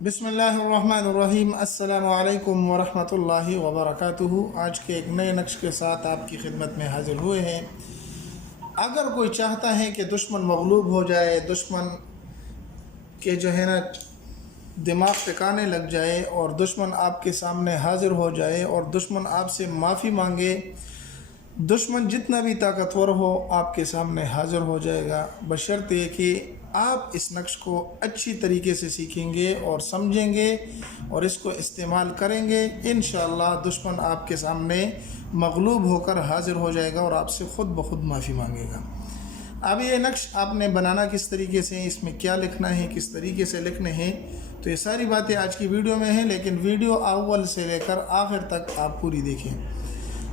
بسم اللہ الرحمن الرحیم۔ السلام علیکم ورحمۃ اللہ وبرکاتہ۔ آج کے ایک نئے نقش کے ساتھ آپ کی خدمت میں حاضر ہوئے ہیں۔ اگر کوئی چاہتا ہے کہ دشمن مغلوب ہو جائے، دشمن کے جو ہے نا دماغ ٹکانے لگ جائے اور دشمن آپ کے سامنے حاضر ہو جائے اور دشمن آپ سے معافی مانگے، دشمن جتنا بھی طاقتور ہو آپ کے سامنے حاضر ہو جائے گا، بشرطے کہ آپ اس نقش کو اچھی طریقے سے سیکھیں گے اور سمجھیں گے اور اس کو استعمال کریں گے۔ انشاءاللہ دشمن آپ کے سامنے مغلوب ہو کر حاضر ہو جائے گا اور آپ سے خود بخود معافی مانگے گا۔ اب یہ نقش آپ نے بنانا کس طریقے سے، اس میں کیا لکھنا ہے، کس طریقے سے لکھنے ہیں، تو یہ ساری باتیں آج کی ویڈیو میں ہیں، لیکن ویڈیو اول سے لے کر آخر تک آپ پوری دیکھیں۔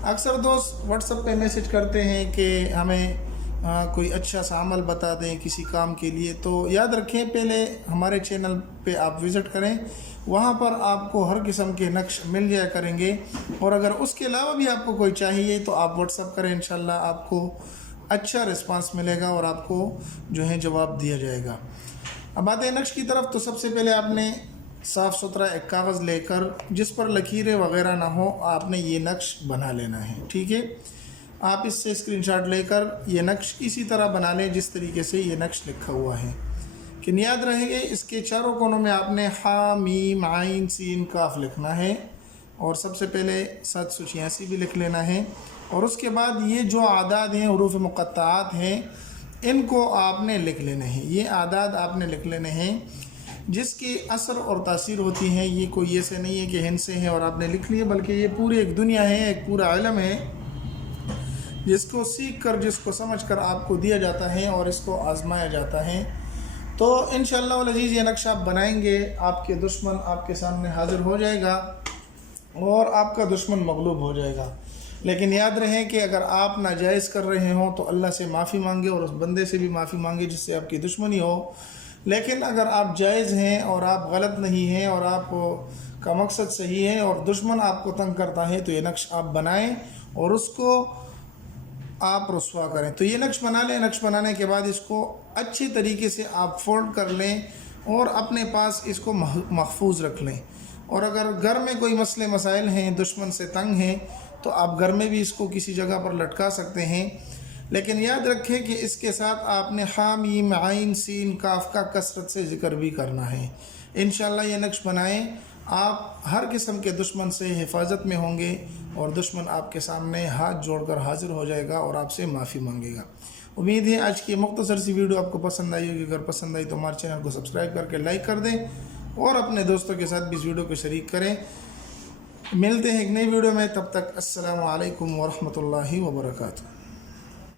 اکثر دوست واٹس ایپ پہ میسج کرتے ہیں کہ ہمیں کوئی اچھا سا عمل بتا دیں کسی کام کے لیے، تو یاد رکھیں پہلے ہمارے چینل پہ آپ وزٹ کریں، وہاں پر آپ کو ہر قسم کے نقش مل جایا کریں گے، اور اگر اس کے علاوہ بھی آپ کو کوئی چاہیے تو آپ واٹس ایپ کریں، انشاءاللہ آپ کو اچھا رسپانس ملے گا اور آپ کو جو ہے جواب دیا جائے گا۔ اب آتے ہیں نقش کی طرف، تو سب سے پہلے آپ نے صاف ستھرا ایک کاغذ لے کر جس پر لکیریں وغیرہ نہ ہو، آپ نے یہ نقش بنا لینا ہے، ٹھیک ہے۔ آپ اس سے اسکرین شاٹ لے کر یہ نقش اسی طرح بنا لیں جس طریقے سے یہ نقش لکھا ہوا ہے، کہ یاد رہے گے اس کے چاروں کونوں میں آپ نے ح م ع س ک لکھنا ہے، اور سب سے پہلے 786 بھی لکھ لینا ہے، اور اس کے بعد یہ جو اعداد ہیں حروف مقطعات ہیں ان کو آپ نے لکھ لینے ہیں۔ یہ اعداد آپ نے لکھ لینے ہیں جس کی اثر اور تاثیر ہوتی ہیں، یہ کوئی ایسے نہیں ہے کہ ہند سے ہے اور آپ نے لکھ لیے، بلکہ یہ پوری ایک دنیا ہے، ایک پورا علم ہے جس کو سیکھ کر، جس کو سمجھ کر آپ کو دیا جاتا ہے اور اس کو آزمایا جاتا ہے۔ تو انشاءاللہ العزیز یہ نقشہ آپ بنائیں گے، آپ کے دشمن آپ کے سامنے حاضر ہو جائے گا اور آپ کا دشمن مغلوب ہو جائے گا۔ لیکن یاد رہیں کہ اگر آپ ناجائز کر رہے ہوں تو اللہ سے معافی مانگے اور اس بندے سے بھی معافی مانگے جس سے آپ کی دشمنی ہو، لیکن اگر آپ جائز ہیں اور آپ غلط نہیں ہیں اور آپ کا مقصد صحیح ہے اور دشمن آپ کو تنگ کرتا ہے، تو یہ نقش آپ بنائیں اور اس کو آپ رسوا کریں۔ تو یہ نقش بنا لیں، نقش بنانے کے بعد اس کو اچھی طریقے سے آپ فولڈ کر لیں اور اپنے پاس اس کو محفوظ رکھ لیں، اور اگر گھر میں کوئی مسئلے مسائل ہیں، دشمن سے تنگ ہیں، تو آپ گھر میں بھی اس کو کسی جگہ پر لٹکا سکتے ہیں، لیکن یاد رکھیں کہ اس کے ساتھ آپ نے ح م ع س ک کا کثرت سے ذکر بھی کرنا ہے۔ انشاءاللہ یہ نقش بنائیں، آپ ہر قسم کے دشمن سے حفاظت میں ہوں گے اور دشمن آپ کے سامنے ہاتھ جوڑ کر حاضر ہو جائے گا اور آپ سے معافی مانگے گا۔ امید ہے آج کی مختصر سی ویڈیو آپ کو پسند آئی ہوگی۔ اگر پسند آئی تو ہمارے چینل کو سبسکرائب کر کے لائک کر دیں اور اپنے دوستوں کے ساتھ بھی اس ویڈیو کو شریک کریں۔ ملتے ہیں ایک نئی ویڈیو میں، تب تک السلام علیکم ورحمۃ اللہ وبرکاتہ۔